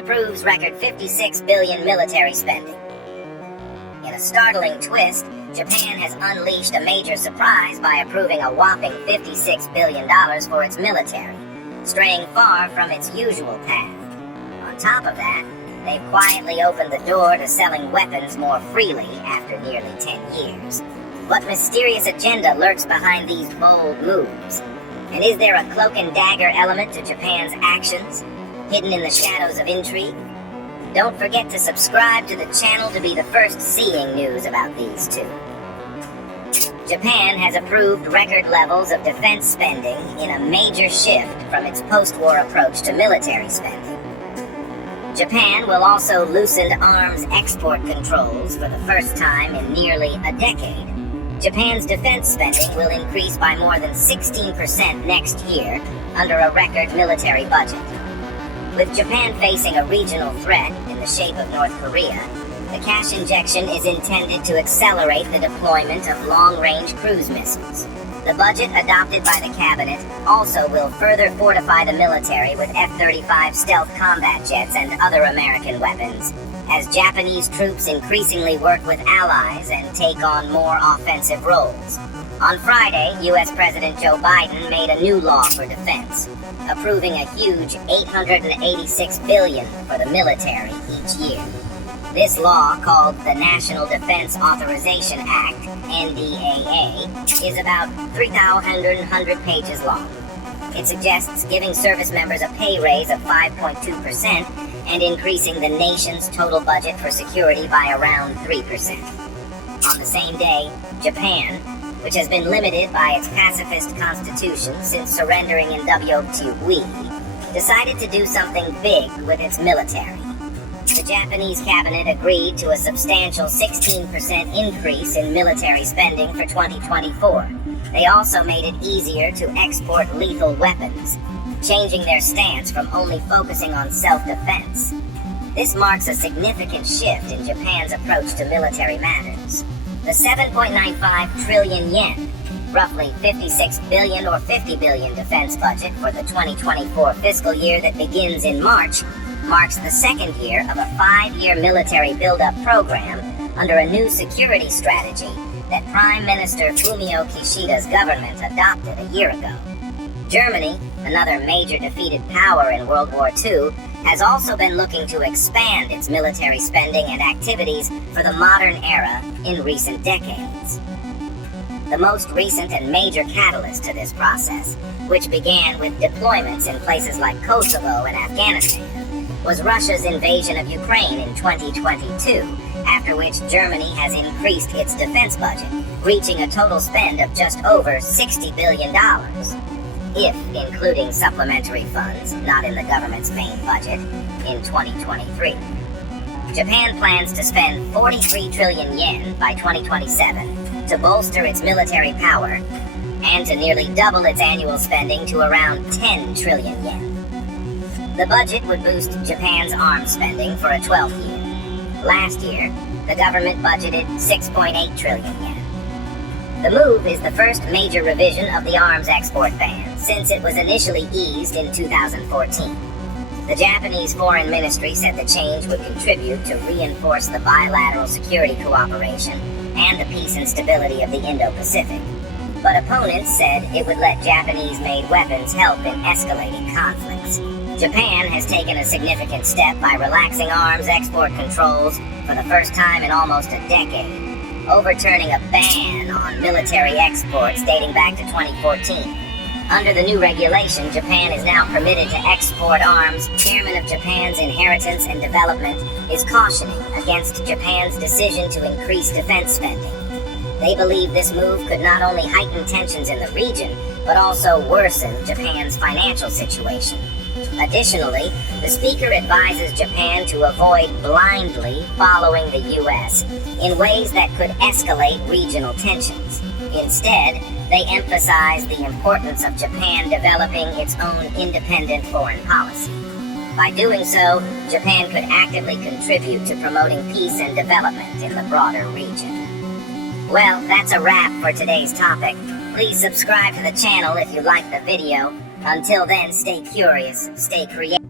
approves record $56 billion military spending. In a startling twist, Japan has unleashed a major surprise by approving a whopping $56 billion for its military, straying far from its usual path. On top of that, they've quietly opened the door to selling weapons more freely after nearly 10 years. What mysterious agenda lurks behind these bold moves? And is there a cloak and dagger element to Japan's actions, hidden in the shadows of intrigue? Don't forget to subscribe to the channel to be the first seeing news about these two. Japan has approved record levels of defense spending in a major shift from its post-war approach to military spending. Japan will also loosen arms export controls for the first time in nearly a decade. Japan's defense spending will increase by more than 16% next year under a record military budget. With Japan facing a regional threat in the shape of North Korea, the cash injection is intended to accelerate the deployment of long-range cruise missiles. The budget adopted by the cabinet also will further fortify the military with F-35 stealth combat jets and other American weapons, as Japanese troops increasingly work with allies and take on more offensive roles. On Friday, U.S. President Joe Biden made a new law for defense, approving a huge $886 billion for the military each year. This law, called the National Defense Authorization Act, NDAA, is about 3,100 pages long. It suggests giving service members a pay raise of 5.2% and increasing the nation's total budget for security by around 3%. On the same day, Japan, which has been limited by its pacifist constitution since surrendering in WTO, decided to do something big with its military. The Japanese cabinet agreed to a substantial 16% increase in military spending for 2024. They also made it easier to export lethal weapons, changing their stance from only focusing on self-defense. This marks a significant shift in Japan's approach to military matters. The 7.95 trillion yen, roughly 56 billion or 50 billion defense budget for the 2024 fiscal year that begins in March, marks the second year of a 5-year military build-up program under a new security strategy that Prime Minister Fumio Kishida's government adopted a year ago. Germany, another major defeated power in World War II, has also been looking to expand its military spending and activities for the modern era in recent decades. The most recent and major catalyst to this process, which began with deployments in places like Kosovo and Afghanistan, was Russia's invasion of Ukraine in 2022, after which Germany has increased its defense budget, reaching a total spend of just over $60 billion, if including supplementary funds not in the government's main budget, in 2023. Japan plans to spend 43 trillion yen by 2027 to bolster its military power, and to nearly double its annual spending to around 10 trillion yen. The budget would boost Japan's arms spending for a 12th year. Last year, the government budgeted 6.8 trillion yen. The move is the first major revision of the arms export ban since it was initially eased in 2014. The Japanese Foreign Ministry said the change would contribute to reinforce the bilateral security cooperation and the peace and stability of the Indo-Pacific. But opponents said it would let Japanese-made weapons help in escalating conflicts. Japan has taken a significant step by relaxing arms export controls for the first time in almost a decade, overturning a ban on military exports dating back to 2014. Under the new regulation, Japan is now permitted to export arms. Chairman of Japan's Inheritance and Development is cautioning against Japan's decision to increase defense spending. They believe this move could not only heighten tensions in the region, but also worsen Japan's financial situation. Additionally, the speaker advises Japan to avoid blindly following the U.S. in ways that could escalate regional tensions. Instead, they emphasize the importance of Japan developing its own independent foreign policy. By doing so, Japan could actively contribute to promoting peace and development in the broader region. Well, that's a wrap for today's topic. Please subscribe to the channel if you liked the video. Until then, stay curious, stay creative.